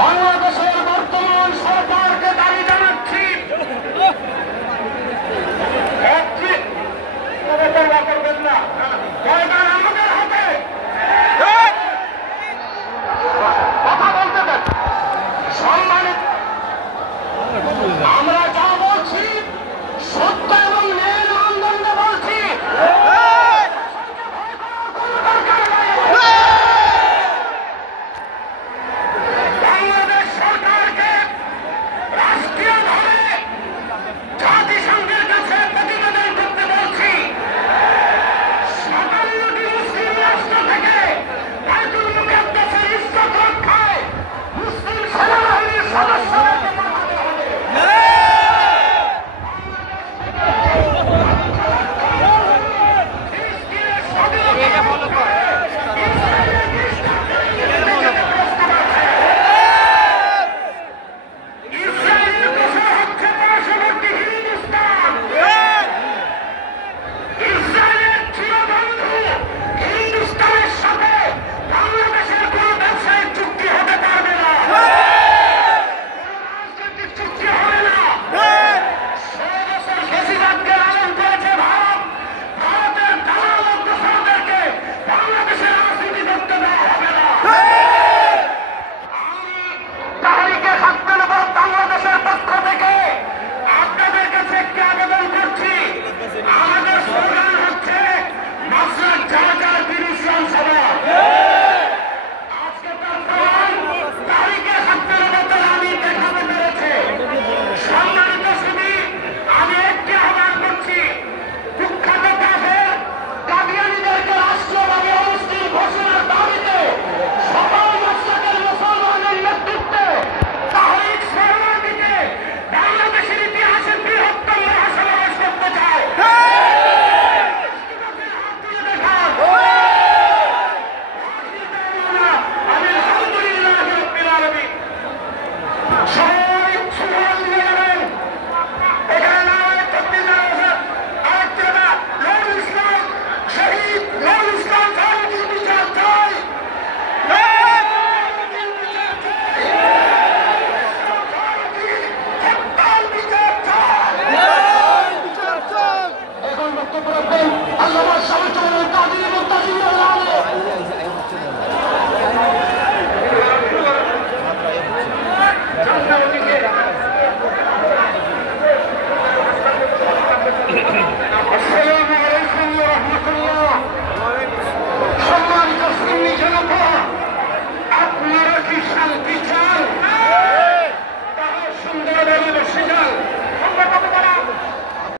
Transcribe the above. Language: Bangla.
বাংলাদেশের বর্তমান সরকারকে দাবি জানাচ্ছি করবেন না, আমাদের হাতে কথা বলতে দেন। সম্মানিত, আমরা যা বলছি সত্য এবং ন্যায়ের আন্দোলনে বলছি। বাংলাদেশ সরকারকে রাষ্ট্রীয়ভাবে জাতিসংঘের কাছে প্রতিবেদন করতে বলছি। 57টি মুসলিম রাষ্ট্র থেকে বাইতুল মুকাদ্দাসের ইজ্জত রক্ষায় মুসলিম সেনাবাহিনীর সদস্যরা সম্মানিত সুন্নি জনপদ